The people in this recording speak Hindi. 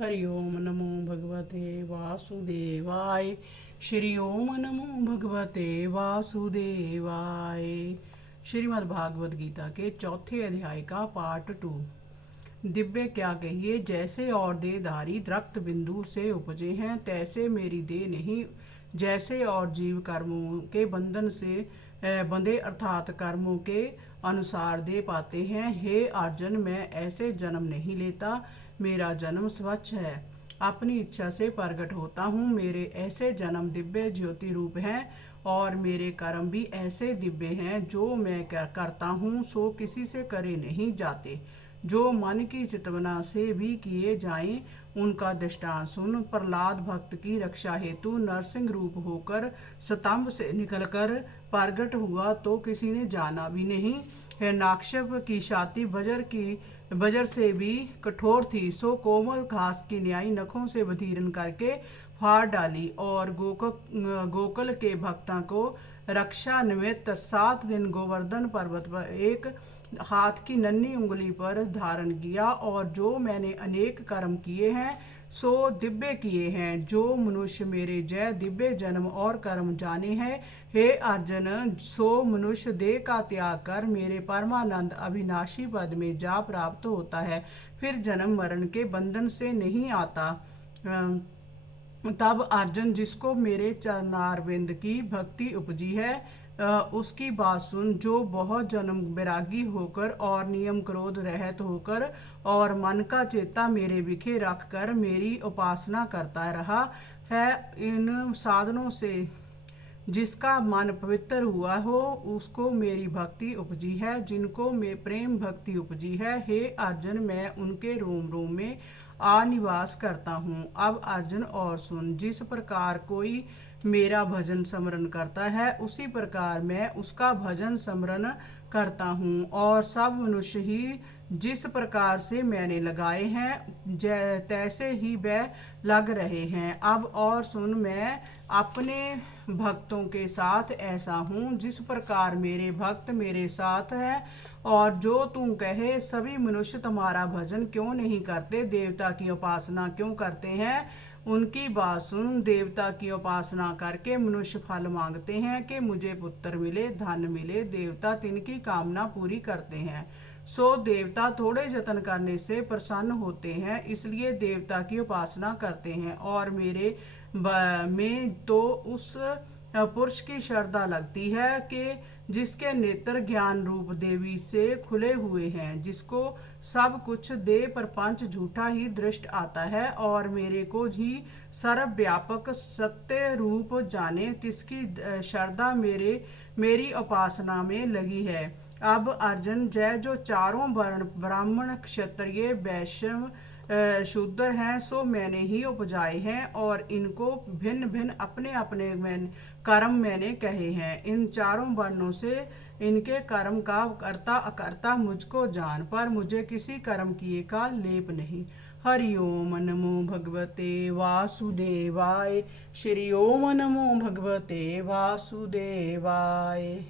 हरि ओम नमो भगवते वासुदेवाय। श्री ओम नमो भगवते वासुदेवाय। श्रीमद् भागवत गीता के चौथे अध्याय का पार्ट 2। दिव्य क्या कहिए, जैसे और देहधारी रक्त बिंदु से उपजे हैं, तैसे मेरी देह नहीं। जैसे और जीव कर्मों के बंधन से बंधे अर्थात कर्मों के अनुसार दे पाते हैं। हे अर्जुन, मैं ऐसे जन्म नहीं लेता। मेरा जन्म स्वच्छ है, अपनी इच्छा से प्रकट होता हूँ। मेरे ऐसे जन्म दिव्य ज्योति रूप हैं और मेरे कर्म भी ऐसे दिव्य हैं। जो मैं करता हूँ सो किसी से करे नहीं जाते। जो मन की चितवना से भी किए जाएं, उनका दृष्टांत सुन। प्रहलाद भक्त की रक्षा हेतु नरसिंह रूप होकर स्तंभ से निकलकर प्रकट हुआ तो किसी ने जाना भी नहीं है। नाक्षप की छाती वज्र से भी कठोर थी, सो कोमल घास की न्यायी नखों से बधीरन करके फाड़ डाली और गोकुल के भक्तों को रक्षा निमित्त 7 दिन गोवर्धन पर्वत पर एक हाथ की नन्ही उंगली पर धारण किया। और जो मैंने अनेक कर्म किए हैं सो दिव्य किए हैं। जो मनुष्य मेरे जय दिव्य जन्म और कर्म जाने हैं, हे अर्जुन, सो मनुष्य देह का त्याग कर मेरे परमानंद अविनाशी पद में जा प्राप्त होता है, फिर जन्म मरण के बंधन से नहीं आता। तब अर्जुन, जिसको मेरे चरणारविंद की भक्ति उपजी है, उसकी बात सुन। जो बहुत जन्म वैरागी होकर और नियम क्रोध रहित होकर और मन का चेता मेरे विखे रख कर मेरी उपासना करता रहा है, इन साधनों से जिसका मन पवित्र हुआ हो, उसको मेरी भक्ति उपजी है। जिनको में प्रेम भक्ति उपजी है, हे अर्जुन, मैं उनके रोम रोम में निवास करता हूँ। अब अर्जुन और सुन, जिस प्रकार कोई मेरा भजन स्मरण करता है, उसी प्रकार मैं उसका भजन स्मरण करता हूँ। और सब मनुष्य ही जिस प्रकार से मैंने लगाए हैं, तैसे ही वह लग रहे हैं। अब और सुन, मैं अपने भक्तों के साथ ऐसा हूँ जिस प्रकार मेरे भक्त मेरे साथ हैं। और जो तुम कहे, सभी मनुष्य तुम्हारा भजन क्यों नहीं करते, देवता की उपासना क्यों करते हैं, उनकी बात सुन। देवता की उपासना करके मनुष्य फल मांगते हैं कि मुझे पुत्र मिले, धन मिले। देवता तिनकी कामना पूरी करते हैं, सो देवता थोड़े जतन करने से प्रसन्न होते हैं, इसलिए देवता की उपासना करते हैं। और मेरे में तो उस पुरुष की श्रद्धा लगती है कि जिसके नेत्र ज्ञान रूप देवी से खुले हुए हैं, जिसको सब कुछ दे प्रपंच झूठा ही दृष्ट आता है और मेरे को ही सर्वव्यापक सत्य रूप जाने, तिसकी श्रद्धा मेरी उपासना में लगी है। अब अर्जुन, जय जो चारों वर्ण ब्राह्मण क्षत्रिय वैश्य शूद्र हैं, सो मैंने ही उपजाए हैं और इनको भिन्न भिन्न अपने अपने कर्म मैंने कहे हैं। इन चारों वर्णों से इनके कर्म का कर्ता अकर्ता मुझको जान, पर मुझे किसी कर्म किए का लेप नहीं। हरि ओम नमो भगवते वासुदेवाय। श्री ओम नमो भगवते वासुदेवाय।